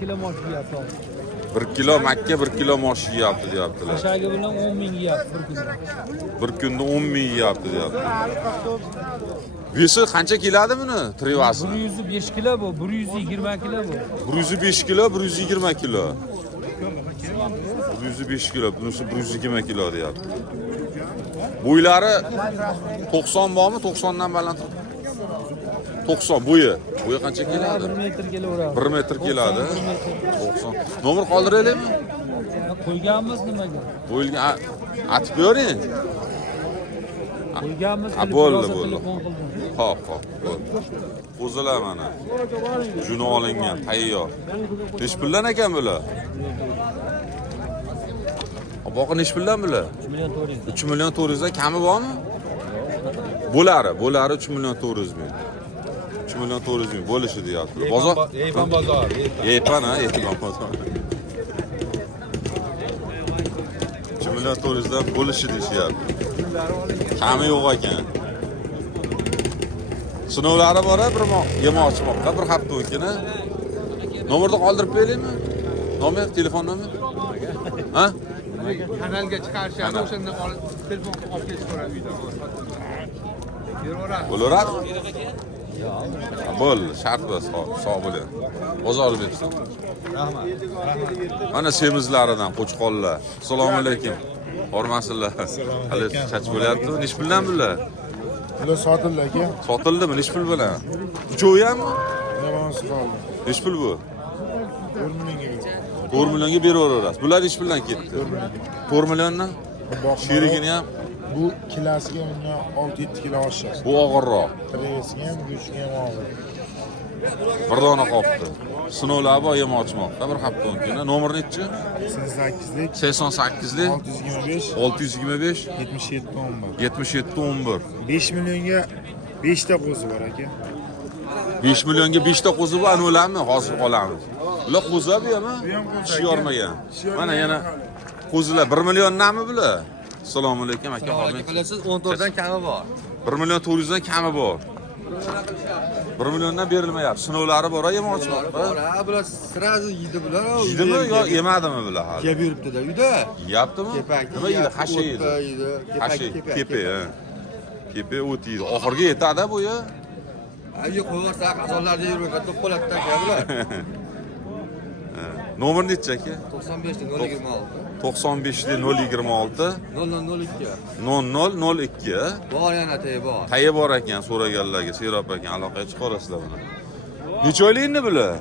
kilo mosh yeyapti. 1 kilo makka 1 kilo mosh yeyapti deyaptilar. Shagi bilan 10 ming yeyapti bir kunda. Bir kunda 10 ming yeyapti deyapti. Vesi qancha keladi buni? Trivasi. 105 kilo bu, 120 kilo bu. 105 kilo, 120 kilo. 105 kilo, bunisi 120 kilo deyapti. Bo'ylari 90 bormi? 90dan baland. 90 bo'yi. Bo'yi qancha keladi? 1 metr kelaveradi. 1 metr keladi. 90. Nomer qoldiraylikmi? Qo'yganmiz nimaga? Bo'yilgan atib bering. Qo'yganmiz. Bo'ldi. Xo'p. O'zilar mana. Juni olingan, tayyor. Nech puldan ekan bular? Boqi nech puldan bular? 3 million 400 dan kami bormi? Bo'lari 3 million 400 ming. 3 million 400 ming bo'lishi deyapti. Bozor? Yeypan bozor. Yeypan bozor. 3 million 400 dan bo'lishi deyishyapti. Kami yo'q ekan. Sinovlari bor, bir yemoqchimoqqa bir hafta o'tgani. Nomerni qoldirib beraymi? Nomer, telefon nomer? Ha? Kanalga chiqarishadi, o'shanda telefon olib kelib ko'radi uyda. Bo'laveradi? Bo'ldi, shart bas, sog' bo'ling. Bozor olib bersin. Rahmat. Mana semizlaridan qo'chqonlar. Assalomu alaykum. Hormasinlar. Hali chach bo'lyapti. Nech puldan bular? Bular sotildi aka. Sotildimi? Nech pul bilan? Uchovi hammi? Yamonsi qoldi. Nech pul bu? 4 millionga. 4 millionga beraverasiz. Bular nech puldan ketdi? 4 milliondan? Sherigini ham Bu kilosiga undan 6-7 kilo oshadi. bu og'irroq. Trevesiga ham, go'shtga ham og'ir. Bir dona qolibdi. Sinovlar bor yemoqchimoqda bir hafta o'tgani. Nomer nechi? 88lik 88lik 625 625 77 11. 77 11. 5 millionga 5 ta qo'zi bor aka. 5 millionga 5 ta qo'zi bor, anolarmi? Hozir olamiz. Ular qo'zi bu ham? Tish yormagan. Mana yana qo'zilar 1 milliondanmi bular? Assalomu alaykum aka, hozir Qilasiz 14 dan kami bor. 1 million 400 dan kami bor. 1 milliondan berilmayapti. Sinovlari bor, yemoqchimoqda. Bora, bular sirazi yeydi bular. Yeydimi yo yemadimi bular hali? Yeb yuribdi-da uyda. Yeyaptimi? Nima yeydi? Hasha yeydi. Hasha, kepe, ha. Kepe o't yeydi. Oxirgi yetadi bu ya. Ayi qo'ysa qazonlarda yurgan to'p qo'latda bular. Nomer nechi aka? 95 026. 95 026 0002. 0002. Bor yana tay bor. Tayi bor ekan, so'raganlarga, Serob ekan aloqaga chiqarasizlar buni. Necha oylik endi bular?